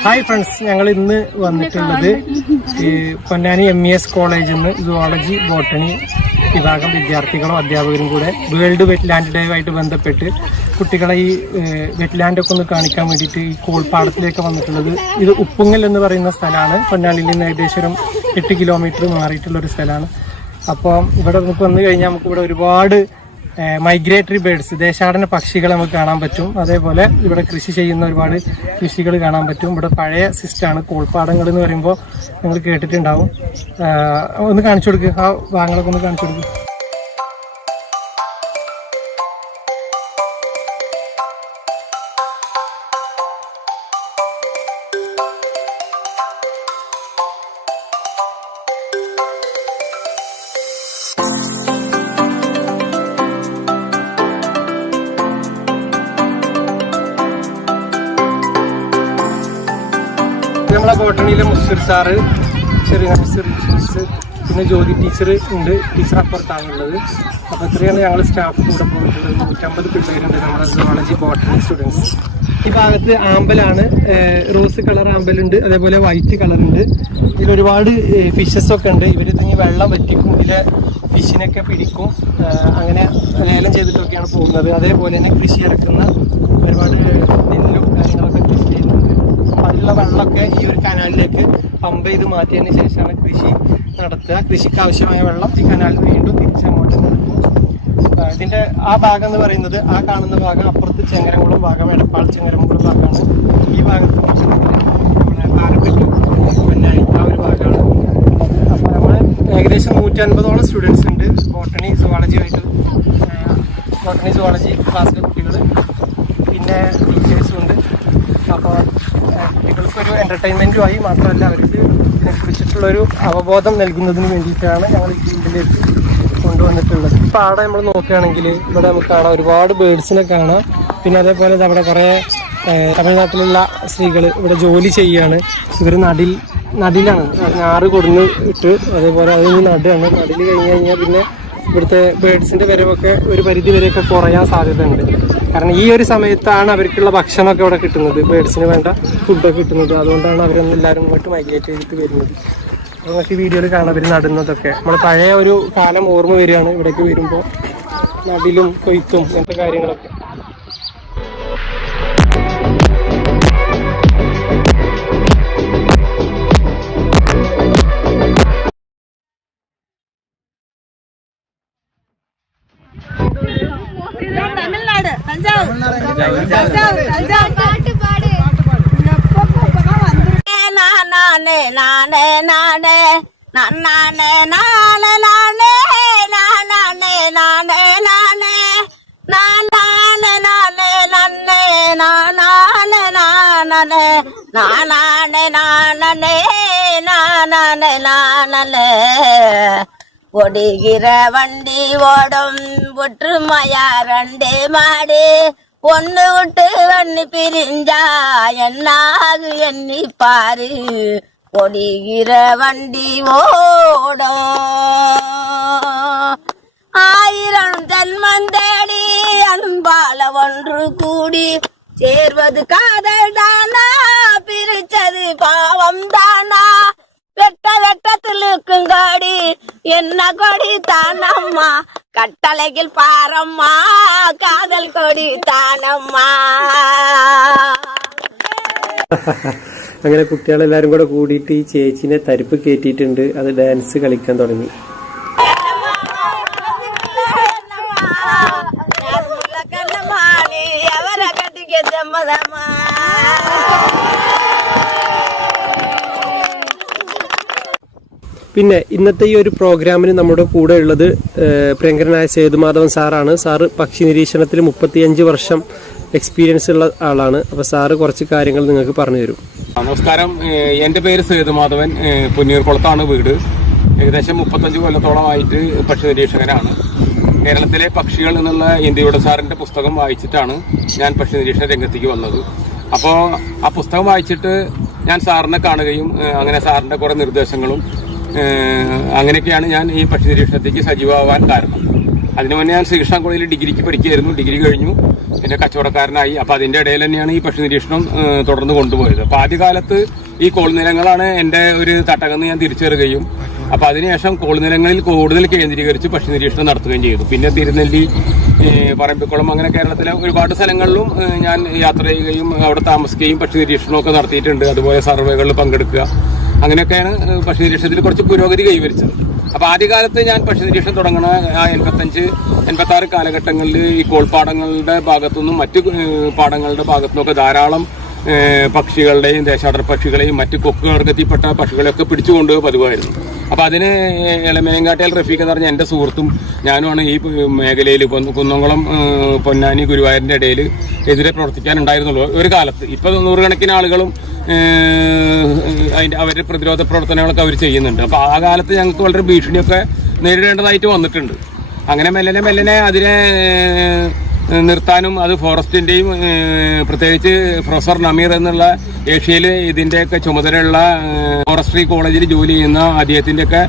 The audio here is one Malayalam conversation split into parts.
ഹായ് ഫ്രണ്ട്സ്, ഞങ്ങൾ ഇന്ന് വന്നിട്ടുള്ളത് പൊന്നാനി MES കോളേജിൽ നിന്ന് സുവോളജി ബോട്ടണി വിഭാഗം വിദ്യാർത്ഥികളും അധ്യാപകരും കൂടെ വേൾഡ് വെറ്റ്ലാൻഡ് ഡേയുമായിട്ട് ബന്ധപ്പെട്ട് കുട്ടികളെ ഈ വെറ്റ്ലാൻഡൊക്കെ ഒന്ന് കാണിക്കാൻ വേണ്ടിയിട്ട് ഈ കോൾപ്പാടത്തിലേക്ക് വന്നിട്ടുള്ളത്. ഇത് ഉപ്പുങ്ങൽ എന്ന് പറയുന്ന സ്ഥലമാണ്. പൊന്നാനിയിൽ നിന്ന് ഏകദേശം 8 കിലോമീറ്റർ മാറിയിട്ടുള്ളൊരു സ്ഥലമാണ്. അപ്പോൾ ഇവിടെ നമുക്ക് വന്നു കഴിഞ്ഞാൽ നമുക്ക് ഇവിടെ ഒരുപാട് മൈഗ്രേറ്ററി ബേർഡ്സ്, ദേശാടന പക്ഷികളെ നമുക്ക് കാണാൻ പറ്റും. അതേപോലെ ഇവിടെ കൃഷി ചെയ്യുന്ന ഒരുപാട് കൃഷികൾ കാണാൻ പറ്റും. ഇവിടെ പഴയ സിസ്റ്റമാണ് കോൾപ്പാടങ്ങൾ എന്ന് പറയുമ്പോൾ നിങ്ങൾ കേട്ടിട്ടുണ്ടാവും. ഒന്ന് കാണിച്ചു കൊടുക്കുക, ആ ഭാഗങ്ങളൊക്കെ ഒന്ന് കാണിച്ചു കൊടുക്കുക. നമ്മളെ ബോട്ടണിയിലെ മുസ്ലിർ സാറ്, ചെറിയ നസീർ മിസ്, പിന്നെ ജ്യോതി ടീച്ചർ ഉണ്ട്. ടീച്ചർ അപ്പുറത്താണുള്ളത്. അപ്പോൾ ഇത്രയാണ് ഞങ്ങൾ സ്റ്റാഫ് കൂടെ പോയിട്ടുള്ളത്. 150 പിള്ളേരുണ്ട് നമ്മുടെ സുവോളജി ബോട്ടണി സ്റ്റുഡൻസ്. ഈ ഭാഗത്ത് ആമ്പലാണ്, റോസ് കളർ ആമ്പലുണ്ട്, അതേപോലെ വൈറ്റ് കളറുണ്ട്. ഇതിലൊരുപാട് ഫിഷസൊക്കെ ഉണ്ട്. ഇവർ ഇതിന് വെള്ളം വറ്റിക്കും, ഇതിലെ ഫിഷിനൊക്കെ പിടിക്കും. അങ്ങനെ ലേലം ചെയ്തിട്ടൊക്കെയാണ് പോകുന്നത്. അതേപോലെ തന്നെ കൃഷി ഇറക്കുന്ന ഒരുപാട് നെല്ലും കാര്യങ്ങളൊക്കെ കൃഷി ചെയ്യുന്നുണ്ട്. അതിലുള്ള വെള്ളമൊക്കെ ഈ ഒരു കനാലിലേക്ക് പമ്പ് ചെയ്ത് മാറ്റിയതിന് ശേഷമാണ് കൃഷി നടത്തുക. കൃഷിക്ക് ആവശ്യമായ വെള്ളം ഈ കനാലിൽ വീണ്ടും തിരിച്ചങ്ങോട്ട് നടക്കും. ഇതിന്റെ ആ ഭാഗം എന്ന് പറയുന്നത്, ആ കാണുന്ന ഭാഗം അപ്പുറത്ത് ചെങ്ങരംകുളം ഭാഗം, എടപ്പാൾ ചെങ്ങരംകുളം ഭാഗമാണ്. ഈ ഭാഗത്ത് പാലപ്പെട്ട് പിന്നെ ആ ഒരു ഭാഗമാണ്. അപ്പോൾ നമ്മൾ ഏകദേശം 150ഓളം സ്റ്റുഡൻസ് ഉണ്ട് ബോട്ടണി സുവോളജി ക്ലാസ്സിലെ കുട്ടികൾ, പിന്നെ ടീച്ചേഴ്സും ഉണ്ട്. അപ്പോൾ കുട്ടികൾക്കൊരു എൻ്റർടൈൻമെൻറ്റുമായി മാത്രമല്ല അവർക്ക് ഇതിനെക്കുറിച്ചിട്ടുള്ളൊരു അവബോധം നൽകുന്നതിന് വേണ്ടിയിട്ടാണ് ഞങ്ങൾ ഈ ഫീൽഡിലേക്ക് കൊണ്ടുവന്നിട്ടുള്ളത്. ഇപ്പോൾ അവിടെ നമ്മൾ നോക്കുകയാണെങ്കിൽ ഇവിടെ നമുക്ക് കാണാം, ഒരുപാട് ബേഡ്സിനെ കാണാം. പിന്നെ അതേപോലെ അവിടെ കുറേ തമിഴ്നാട്ടിലുള്ള സ്ത്രീകൾ ഇവിടെ ജോലി ചെയ്യുകയാണ്. ഇവർ നടിലാണ്, ഞാറ് കൊടുന്ന് ഇട്ട് അതേപോലെ അതിന് നടുകയാണ്. നടിൽ കഴിഞ്ഞ് കഴിഞ്ഞാൽ പിന്നെ ഇവിടുത്തെ ബേഡ്സിൻ്റെ വരവൊക്കെ ഒരു പരിധി വരെയൊക്കെ കുറയാൻ സാധ്യതയുണ്ട്. കാരണം ഈ ഒരു സമയത്താണ് അവർക്കുള്ള ഭക്ഷണമൊക്കെ ഇവിടെ കിട്ടുന്നത്, ബേഡ്സിന് വേണ്ട ഫുഡൊക്കെ കിട്ടുന്നത്. അതുകൊണ്ടാണ് അവരെല്ലാവരും ഇങ്ങോട്ട് മൈഗ്രേറ്റ് ചെയ്തിട്ട് വരുന്നത്. നമുക്ക് വീഡിയോയിൽ കാണാം അവർ നടുന്നതൊക്കെ. നമ്മൾ പഴയ ഒരു കാലം ഓർമ്മ വരികയാണ് ഇവിടേക്ക് വരുമ്പോൾ, നടിലും കൊയ്ത്തും ഇങ്ങനത്തെ കാര്യങ്ങളൊക്കെ. ஒடுகிற வண்டி ஓடும் ஒற்றுமையா 2 மாடு, ஒண்ணு விட்டு ஒண்ணு பிரிஞ்சா என்னாகு எண்ணி பாரு. ஒடுகிற வண்டி ஓடும் 1000 ஜன்மம் தேடி அன்பால ஒன்று கூடி சேர்வது காதல் தானா, பிரிச்சது பாவம் தானா. வெட்டத்தில் இருக்குங்காடி என்ன கொடி தானம்மா, கட்டளைகள் பாரம்மா, காதல் கொடி താനമ്മാ. അങ്ങനെ കുട്ടികളെല്ലാരും കൂടെ കൂടിയിട്ട് ഈ ചേച്ചിനെ തരിപ്പ് കയറ്റിയിട്ടുണ്ട്. അത് ഡാൻസ് കളിക്കാൻ തുടങ്ങി. അവരെ കട്ടിക്ക് സമ്മതമാ. പിന്നെ ഇന്നത്തെ ഈ ഒരു പ്രോഗ്രാമിന് നമ്മുടെ കൂടെ ഉള്ളത് പ്രിയങ്കരനായ സേതുമാധവൻ സാറാണ്. സാറ് പക്ഷി നിരീക്ഷണത്തിൽ 35 വർഷം എക്സ്പീരിയൻസ് ഉള്ള ആളാണ്. അപ്പോൾ സാറ് കുറച്ച് കാര്യങ്ങൾ നിങ്ങൾക്ക് പറഞ്ഞു തരും. നമസ്കാരം, എൻ്റെ പേര് സേതുമാധവൻ. പുന്നീർകുളത്താണ് വീട്. ഏകദേശം 35 കൊല്ലത്തോളമായിട്ട് പക്ഷി നിരീക്ഷകനാണ്. കേരളത്തിലെ പക്ഷികൾ എന്നുള്ള ഇന്ത്യയുടെ സാറിൻ്റെ പുസ്തകം വായിച്ചിട്ടാണ് ഞാൻ പക്ഷി നിരീക്ഷണ രംഗത്തേക്ക് വന്നത്. അപ്പോൾ ആ പുസ്തകം വായിച്ചിട്ട് ഞാൻ സാറിനെ കാണുകയും അങ്ങനെ സാറിൻ്റെ കുറേ നിർദ്ദേശങ്ങളും അങ്ങനെയൊക്കെയാണ് ഞാൻ ഈ പക്ഷി നിരീക്ഷണത്തേക്ക് സജീവമാവാൻ കാരണം. അതിന് മുന്നേ ഞാൻ ശ്രീകൃഷ്ണ കോളേജിൽ ഡിഗ്രിക്ക് പഠിക്കുകയായിരുന്നു. ഡിഗ്രി കഴിഞ്ഞു, പിന്നെ കച്ചവടക്കാരനായി. അപ്പൊ അതിന്റെ ഇടയിൽ തന്നെയാണ് ഈ പക്ഷി നിരീക്ഷണം തുടർന്ന് കൊണ്ടുപോയത്. അപ്പൊ ആദ്യകാലത്ത് ഈ കോൾനിലങ്ങളാണ് എന്റെ ഒരു തട്ടകമെന്ന് ഞാൻ തിരിച്ചറിയുകയും അപ്പൊ അതിനുശേഷം കോൾനിലങ്ങളിൽ കൂടുതൽ കേന്ദ്രീകരിച്ച് പക്ഷി നിരീക്ഷണം നടത്തുകയും ചെയ്തു. പിന്നെ തിരുനെല്ലി, പറമ്പിക്കുളം, അങ്ങനെ കേരളത്തിലെ ഒരുപാട് സ്ഥലങ്ങളിലും ഞാൻ യാത്ര ചെയ്യുകയും അവിടെ താമസിക്കുകയും പക്ഷി നിരീക്ഷണമൊക്കെ നടത്തിയിട്ടുണ്ട്. അതുപോലെ സർവേകളിൽ പങ്കെടുക്കുക, അങ്ങനെയൊക്കെയാണ് പക്ഷി നിരീക്ഷണത്തിൽ കുറച്ച് പുരോഗതി കൈവരിച്ചത്. അപ്പൊ ആദ്യകാലത്ത് ഞാൻ പക്ഷി നിരീക്ഷണം തുടങ്ങുന്ന 85-86 കാലഘട്ടങ്ങളിൽ ഈ കോൾപ്പാടങ്ങളുടെ ഭാഗത്തുനിന്നും മറ്റു പാടങ്ങളുടെ ഭാഗത്തുനിന്നൊക്കെ ധാരാളം പക്ഷികളുടെയും ദേശാടന പക്ഷികളെയും മറ്റ് കൊക്കുവർഗത്തിൽപ്പെട്ട പക്ഷികളെയൊക്കെ പിടിച്ചുകൊണ്ട് പതിവായിരുന്നു. അപ്പൊ അതിന് മേയങ്കാട്ടിയാൽ റഫീഖ് എന്ന് പറഞ്ഞ എന്റെ സുഹൃത്തും ഞാനുമാണ് ഈ മേഖലയിൽ കുന്നംകുളം, പൊന്നാനി, ഗുരുവായൂരിന്റെ ഇടയിൽ എതിരെ പ്രവർത്തിക്കാനുണ്ടായിരുന്നുള്ളൂ ഒരു കാലത്ത്. ഇപ്പൊ 100 കണക്കിന് ആളുകളും അവരുടെ പ്രതിരോധ പ്രവർത്തനങ്ങളൊക്കെ അവർ ചെയ്യുന്നുണ്ട്. അപ്പൊ ആ കാലത്ത് ഞങ്ങൾക്ക് വളരെ ഭീഷണിയൊക്കെ നേരിടേണ്ടതായിട്ട് വന്നിട്ടുണ്ട്. അങ്ങനെ മെല്ലനെ അതിനെ നിർത്താനും അത് ഫോറസ്റ്റിന്റെയും പ്രത്യേകിച്ച് പ്രൊഫസർ നമീർ എന്നുള്ള ഏഷ്യയിൽ ഇതിന്റെയൊക്കെ ചുമതലയുള്ള ഫോറസ്ട്രി കോളേജിൽ ജോലി ചെയ്യുന്ന അദ്ദേഹത്തിന്റെയൊക്കെ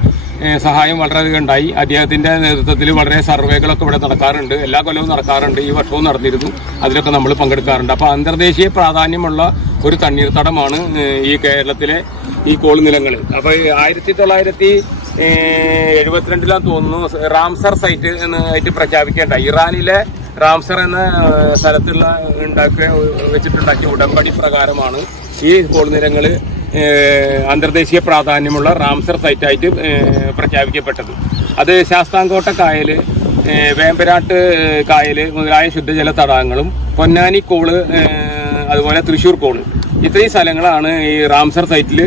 സഹായം വളരെയധികം ഉണ്ടായി. അദ്ദേഹത്തിന്റെ നേതൃത്വത്തിൽ വളരെ സർവേകളൊക്കെ ഇവിടെ നടക്കാറുണ്ട്, എല്ലാ കൊല്ലവും നടക്കാറുണ്ട്, ഈ വർഷവും നടന്നിരുന്നു. അതിലൊക്കെ നമ്മൾ പങ്കെടുക്കാറുണ്ട്. അപ്പൊ അന്തർദേശീയ പ്രാധാന്യമുള്ള ഒരു തണ്ണീർത്തടമാണ് ഈ കേരളത്തിലെ ഈ കോൾനിലങ്ങൾ. അപ്പൊ 1972 തോന്നുന്നു റാംസർ സൈറ്റ് ആയിട്ട് പ്രഖ്യാപിക്കേണ്ടായി. ഇറാനിലെ റാംസർ എന്ന സ്ഥലത്തുള്ള വെച്ചിട്ടുണ്ടാക്കിയ ഉടമ്പടി പ്രകാരമാണ് ഈ കോൾനിലങ്ങൾ അന്തർദേശീയ പ്രാധാന്യമുള്ള റാംസർ സൈറ്റായിട്ട് പ്രഖ്യാപിക്കപ്പെട്ടത്. അത് ശാസ്താംകോട്ട കായല്, വേമ്പനാട്ട് കായല് മുതലായ ശുദ്ധജല തടാകങ്ങളും പൊന്നാനി കോള്, അതുപോലെ തൃശ്ശൂർ കോള്, ഇത്രയും സ്ഥലങ്ങളാണ് ഈ റാംസർ സൈറ്റിൽ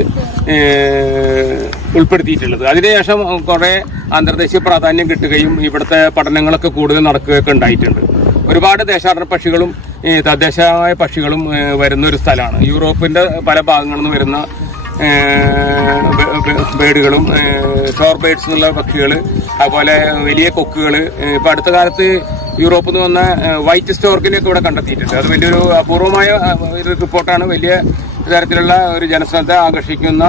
ഉൾപ്പെടുത്തിയിട്ടുള്ളത്. അതിനുശേഷം കുറെ അന്തർദേശീയ പ്രാധാന്യം കിട്ടുകയും ഇവിടുത്തെ പഠനങ്ങളൊക്കെ കൂടുതൽ നടക്കുകയൊക്കെ ഉണ്ടായിട്ടുണ്ട്. ഒരുപാട് ദേശാടന പക്ഷികളും തദ്ദേശീയമായ പക്ഷികളും വരുന്ന ഒരു സ്ഥലമാണ്. യൂറോപ്പിന്റെ പല ഭാഗങ്ങളിൽ നിന്ന് വരുന്ന ബേഡുകളും, ഷോർ ബേഡ്സ് എന്നുള്ള പക്ഷികൾ, അതുപോലെ വലിയ കൊക്കുകൾ. ഇപ്പൊ അടുത്ത കാലത്ത് യൂറോപ്പിൽ നിന്ന് വന്ന വൈറ്റ് സ്റ്റോർക്കിനെയൊക്കെ ഇവിടെ കണ്ടെത്തിയിട്ടുണ്ട്. അത് വലിയൊരു അപൂർവമായ ഒരു റിപ്പോർട്ടാണ്. വലിയ തരത്തിലുള്ള ഒരു ജനശ്രദ്ധ ആകർഷിക്കുന്ന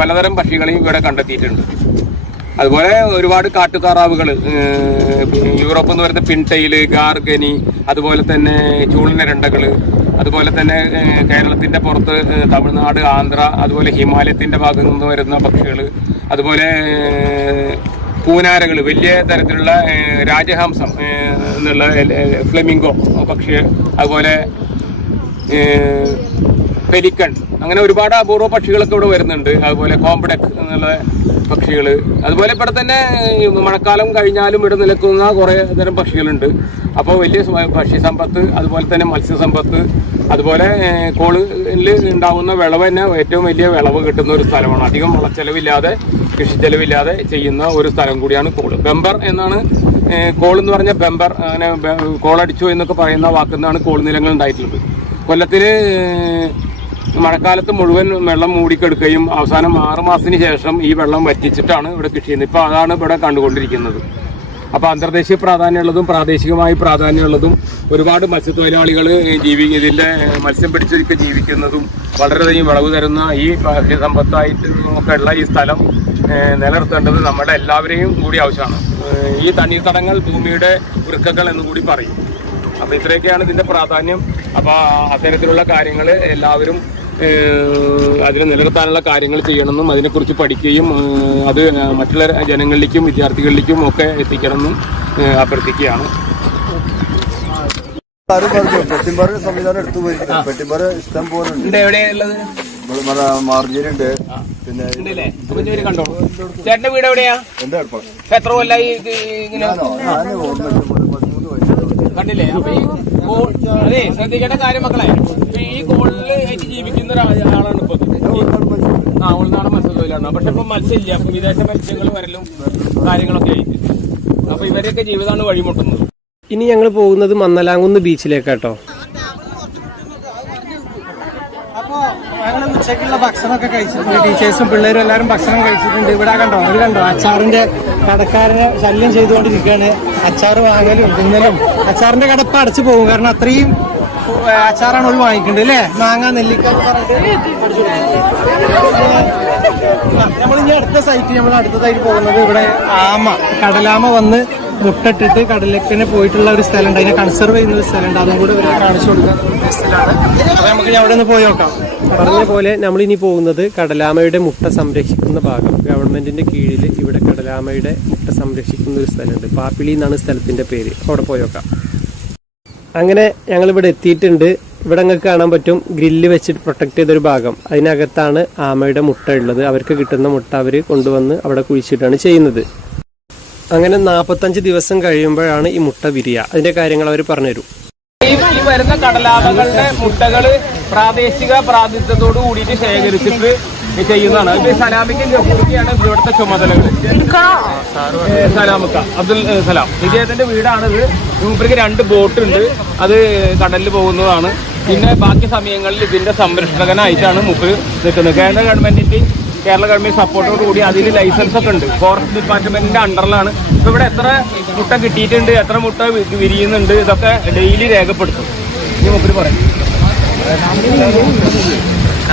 പലതരം പക്ഷികളെയും ഇവിടെ കണ്ടെത്തിയിട്ടുണ്ട്. അതുപോലെ ഒരുപാട് കാട്ടുതാറാവുകൾ, യൂറോപ്പിൽ നിന്ന് വരുന്ന പിൻടൈല്, ഗാർഗനി, അതുപോലെ തന്നെ ചൂളിനരണ്ടകൾ, അതുപോലെ തന്നെ കേരളത്തിന്റെ പുറത്ത് തമിഴ്നാട്, ആന്ധ്ര, അതുപോലെ ഹിമാലയത്തിന്റെ ഭാഗത്തു നിന്ന് വരുന്ന പക്ഷികൾ, അതുപോലെ പൂനാരകൾ, വലിയ തരത്തിലുള്ള രാജഹംസം എന്നുള്ള ഫ്ലെമിംഗോ പക്ഷി, അതുപോലെ പെലിക്കൺ, അങ്ങനെ ഒരുപാട് അപൂർവ പക്ഷികളൊക്കെ ഇവിടെ വരുന്നുണ്ട്. അതുപോലെ കോംബഡക് എന്നുള്ള പക്ഷികൾ, അതുപോലെ ഇവിടെ തന്നെ മഴക്കാലം കഴിഞ്ഞാലും ഇവിടെ നിൽക്കുന്ന കുറേ തരം പക്ഷികളുണ്ട്. അപ്പോൾ വലിയ പക്ഷി സമ്പത്ത്, അതുപോലെ തന്നെ മത്സ്യസമ്പത്ത്, അതുപോലെ കോളിൽ ഉണ്ടാകുന്ന വിളവ് തന്നെ ഏറ്റവും വലിയ വിളവ് കിട്ടുന്ന ഒരു സ്ഥലമാണ്. അധികം വളച്ചെലവില്ലാതെ, കൃഷിച്ചെലവില്ലാതെ ചെയ്യുന്ന ഒരു സ്ഥലം കൂടിയാണ് കോള്. ബെമ്പർ എന്നാണ് കോൾ എന്ന് പറഞ്ഞ ബെമ്പർ, അങ്ങനെ കോളടിച്ചു എന്നൊക്കെ പറയുന്ന വാക്കുന്നാണ് കോൾ നിലങ്ങൾ ഉണ്ടായിട്ടുള്ളത്. കൊല്ലത്തില് മഴക്കാലത്ത് മുഴുവൻ വെള്ളം മൂടിക്കെടുക്കുകയും അവസാനം 6 മാസത്തിന് ശേഷം ഈ വെള്ളം വറ്റിച്ചിട്ടാണ് ഇവിടെ കൃഷി ചെയ്യുന്നത്. ഇപ്പൊ അതാണ് ഇവിടെ കണ്ടുകൊണ്ടിരിക്കുന്നത്. അപ്പൊ അന്തർദേശീയ പ്രാധാന്യമുള്ളതും പ്രാദേശികമായി പ്രാധാന്യമുള്ളതും ഒരുപാട് മത്സ്യത്തൊഴിലാളികൾ ഇതിന്റെ മത്സ്യം പിടിച്ചൊക്കെ ജീവിക്കുന്നതും വളരെയധികം വിളവ് തരുന്ന ഈ സമ്പത്തായിട്ട് ഒക്കെ ഉള്ള ഈ സ്ഥലം നിലനിർത്തേണ്ടത് നമ്മുടെ എല്ലാവരെയും കൂടി ആവശ്യമാണ്. ഈ തണ്ണീർത്തടങ്ങൾ ഭൂമിയുടെ വൃക്കകൾ എന്ന് കൂടി പറയും. അപ്പൊ ഇത്രയൊക്കെയാണ് ഇതിന്റെ പ്രാധാന്യം. അപ്പൊ അത്തരത്തിലുള്ള കാര്യങ്ങൾ എല്ലാവരും അതിനെ നിലനിർത്താനുള്ള കാര്യങ്ങൾ ചെയ്യണമെന്നും അതിനെക്കുറിച്ച് പഠിക്കുകയും അത് മറ്റുള്ള ജനങ്ങളിലേക്കും വിദ്യാർത്ഥികളിലേക്കും ഒക്കെ എത്തിക്കണമെന്നും അഭ്യർത്ഥിക്കുകയാണ്. പെട്ടിമ്പാറ സംവിധാനം എടുത്തു പോയി. പെട്ടിമ്പാറ ഇഷ്ടം പോലെ എവിടെയുള്ളത്? മാർജിനുണ്ട്. പിന്നെ കണ്ടോ ചേട്ടന്റെ വീട് എവിടെയാ? എത്ര കൊല്ലായി ഇങ്ങനെ കണ്ടില്ലേ? അപ്പൊ ഈ അതെ ശ്രദ്ധിക്കേണ്ട കാര്യം മക്കളെ, ഈ കോളില് ആയിട്ട് ജീവിക്കുന്ന ഒരാളാണ് ഇപ്പൊ. ഉൾനാടൻ മത്സ്യത്തൊഴിലാണ്. പക്ഷെ ഇപ്പൊ മത്സ്യമില്ല, വിദേശ മത്സ്യങ്ങൾ വരലും കാര്യങ്ങളൊക്കെ ആയിട്ട്. അപ്പൊ ഇവരെയൊക്കെ ജീവിതമാണ് വഴിമുട്ടുന്നത്. ഇനി ഞങ്ങൾ പോകുന്നത് മന്നലാങ്കുന്ന് ബീച്ചിലേക്കാട്ടോ. ഞങ്ങൾ ഉച്ചയ്ക്കുള്ള ഭക്ഷണമൊക്കെ കഴിച്ചിട്ടുണ്ട്. ടീച്ചേഴ്സും പിള്ളേരും എല്ലാവരും ഭക്ഷണം കഴിച്ചിട്ടുണ്ട്. ഇവിടെ കണ്ടോ, അത് കണ്ടോ, അച്ചാറിന്റെ കടക്കാരനെ ശല്യം ചെയ്തുകൊണ്ടിരിക്കുകയാണ്. അച്ചാർ വാങ്ങലും തിന്നലും. അച്ചാറിന്റെ കടപ്പ് അടച്ചു പോകും, കാരണം അത്രയും അച്ചാറാണ് ഒരു വാങ്ങിക്കേണ്ടത് അല്ലേ? മാങ്ങ, നെല്ലിക്ക എന്ന് പറഞ്ഞിട്ട് നമ്മളിനി അടുത്ത സൈറ്റ് നമ്മൾ അടുത്തതായിട്ട് പോകുന്നത് ഇവിടെ കടലാമ വന്ന് മുട്ടിട്ടിട്ട് കടലിലേക്ക് പോയിട്ടുള്ള ഒരു സ്ഥലമുണ്ട്, അതിനെ കൺസർവ് ചെയ്യുന്ന ഒരു സ്ഥലമുണ്ട്, അതും കൂടെ ഇവരെ കാണിച്ചു കൊടുക്കാൻ ഉദ്ദേശത്തിലാണ്. അപ്പൊ നമുക്ക് അവിടെ നിന്ന് പോയി നോക്കാം. പറഞ്ഞ പോലെ നമ്മളിനി പോകുന്നത് കടലാമയുടെ മുട്ട സംരക്ഷിക്കുന്ന ഭാഗം, ഗവൺമെന്റിന്റെ കീഴിൽ ഇവിടെ കടലാമയുടെ മുട്ട സംരക്ഷിക്കുന്ന ഒരു സ്ഥലമുണ്ട്. പാപ്പിളി എന്നാണ് സ്ഥലത്തിന്റെ പേര്. അവിടെ പോയി നോക്കാം. അങ്ങനെ ഞങ്ങൾ ഇവിടെ എത്തിയിട്ടുണ്ട്. ഇവിടെ നിങ്ങൾക്ക് കാണാൻ പറ്റും ഗ്രില്ല് വെച്ചിട്ട് പ്രൊട്ടക്ട് ചെയ്തൊരു ഭാഗം. അതിനകത്താണ് ആമയുടെ മുട്ട ഉള്ളത്. അവർക്ക് കിട്ടുന്ന മുട്ട അവർ കൊണ്ടുവന്ന് അവിടെ കുഴിച്ചിട്ടാണ് ചെയ്യുന്നത്. അങ്ങനെ 45 ദിവസം കഴിയുമ്പോഴാണ് ഈ മുട്ട വിരിയുക. അതിന്റെ കാര്യങ്ങൾ അവർ പറഞ്ഞുതരും. ഈ വരുന്ന കടലാമകളുടെ മുട്ടകള് പ്രാദേശിക പ്രാതിനിധ്യത്തോട് കൂടിയിട്ട് ശേഖരിച്ചിട്ട് ചെയ്യുന്നതാണ്. ഇത് സലാമിക്ക് ജഫൂരിയാണ് ഇവിടുത്തെ ചുമതലകൾ. സലാമിക്ക അബ്ദുൽ സലാം ഇദ്ദേഹത്തിന്റെ വീടാണിത്. മൂപ്പർക്ക് 2 ബോട്ട് ഉണ്ട്, അത് കടലിൽ പോകുന്നതാണ്. പിന്നെ ബാക്കി സമയങ്ങളിൽ ഇതിന്റെ സംരക്ഷകനായിട്ടാണ് മൂപ്പര് നിൽക്കുന്നത്. കേന്ദ്ര ഗവൺമെന്റ് സപ്പോർട്ടോട് കൂടി അതിന് ലൈസൻസ് ഒക്കെ ഉണ്ട്. ഫോറസ്റ്റ് ഡിപ്പാർട്ട്മെന്റിന്റെ അണ്ടറിലാണ്. ഇപ്പൊ ഇവിടെ എത്ര മുട്ട കിട്ടിയിട്ടുണ്ട്, എത്ര മുട്ട വിരിയുന്നുണ്ട്, ഇതൊക്കെ ഡെയിലി രേഖപ്പെടുത്തും. ഇനി മൂപ്പര് പറയും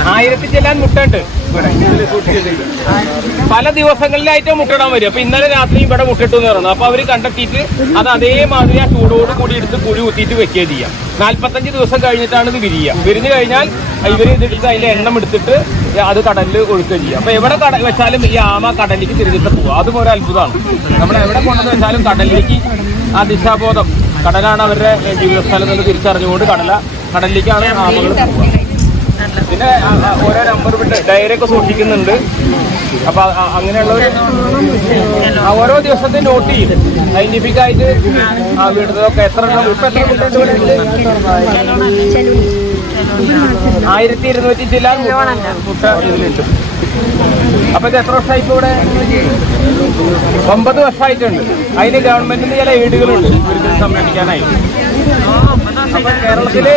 1000 ചെല്ലാൻ മുട്ട ഉണ്ട് ഇവിടെ. പല ദിവസങ്ങളിലായിട്ട് മുട്ടയിടാൻ വരും. അപ്പൊ ഇന്നലെ രാത്രി ഇവിടെ മുട്ടിട്ടു എന്ന് പറയുന്നത്. അപ്പൊ അവര് കണ്ടെത്തിയിട്ട് അത് അതേമാതിരി ആ ചൂടോട് കൂടി എടുത്ത് കുഴി കുത്തിയിട്ട് വെക്കുകയും ചെയ്യാം. 45 ദിവസം കഴിഞ്ഞിട്ടാണ് ഇത് വിരിയുക. വിരിഞ്ഞു കഴിഞ്ഞാൽ ഇവര് ഇതെടുത്ത് അതിന്റെ എണ്ണം എടുത്തിട്ട് അത് കടലിൽ ഒഴുക്കുകയും ചെയ്യാം. അപ്പൊ എവിടെ വെച്ചാലും ഈ ആമ കടലിലേക്ക് തിരിഞ്ഞിട്ട് പോവുക. അതും ഒരു അത്ഭുതമാണ്. നമ്മൾ എവിടെ കൊണ്ടുവന്ന് വെച്ചാലും കടലിലേക്ക് ആ ദിശാബോധം, കടലാണ് അവരുടെ ജീവിത സ്ഥലം എന്ന് തിരിച്ചറിഞ്ഞുകൊണ്ട് കടലിലേക്കാണ് ആമകൾ പോവുക. പിന്നെ ഓരോ നമ്പർ വിട്ട് ഡയറിയൊക്കെ സൂക്ഷിക്കുന്നുണ്ട്. അപ്പൊ അങ്ങനെയുള്ളവർ ഓരോ ദിവസത്തെ നോട്ട് ചെയ്യും. സയന്റിഫിക് ആയിട്ട് വീടുന്നതൊക്കെ എത്ര 1200 ചില മുട്ട ഇതിലുണ്ട്. അപ്പൊ ഇത് എത്ര വർഷമായിട്ട് ഇവിടെ? 9 വർഷമായിട്ടുണ്ട്. അതിന് ഗവൺമെന്റിന് ചില ഈടുകളുണ്ട് ഇവർക്ക് സംരക്ഷിക്കാനായിട്ട്. അപ്പൊ കേരളത്തില്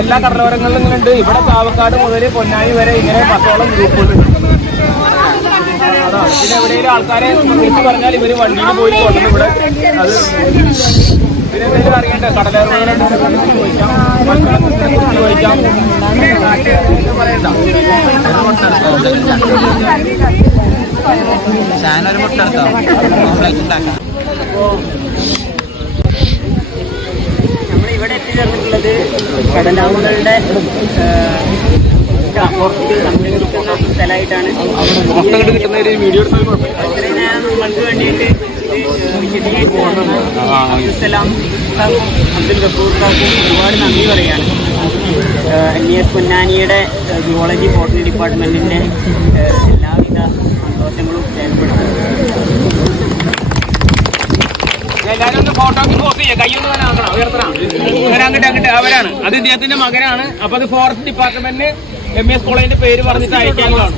എല്ലാ കടലോരങ്ങളിലും ഇങ്ങനെ ഉണ്ട്. ഇവിടെ ചാവക്കാട് മുതൽ പൊന്നാനി വരെ ഇങ്ങനെ 10ഓളം ഗ്രൂപ്പുകൾ. അതാണ്. പിന്നെ എവിടെയെങ്കിലും ആൾക്കാരെ വിളിച്ചു പറഞ്ഞാൽ ഇവര് വണ്ടിയിൽ പോയി കൊണ്ടുവന്ന് ഇവിടെ അത് പിന്നെ എന്തെങ്കിലും അറിയണ്ടേ കടലോരങ്ങളെ ചോദിക്കാം, ചോദിക്കാം. പറയണ്ട ചാനൽ മുട്ട നമ്മളിവിടെ എത്തിച്ചേർന്നിട്ടുള്ളത് കടലാമകളുടെ സ്ഥലമായിട്ടാണ്. ഇത്രയും നേരം നമ്മൾക്ക് വേണ്ടിയിട്ട് അബ്ദുൽസലാം അബ്ദുൽ ഗഫൂർക്കും ഒരുപാട് നന്ദി പറയുകയാണ്. NES പൊന്നാനിയുടെ ജുവോളജി ബോട്ടണി ഡിപ്പാർട്ട്മെന്റിന്റെ എല്ലാവിധ സന്തോഷങ്ങളും രേഖപ്പെടുത്തുന്നു. എല്ലാരും ഒന്ന് ഫോട്ടോക്ക് പോസ്റ്റ് ചെയ്യാം. കയ്യൊന്ന് തന്നെ ആക്കണം, ഉയർത്തണം. അങ്ങോട്ട് അവരാണ്. അത് ഇദ്ദേഹത്തിന്റെ മകനാണ്. അപ്പൊ അത് ഫോറസ്റ്റ് ഡിപ്പാർട്ട്മെന്റിന് MES കോളേജിന്റെ പേര് പറഞ്ഞിട്ട് അയക്കാനുള്ളതാണ്.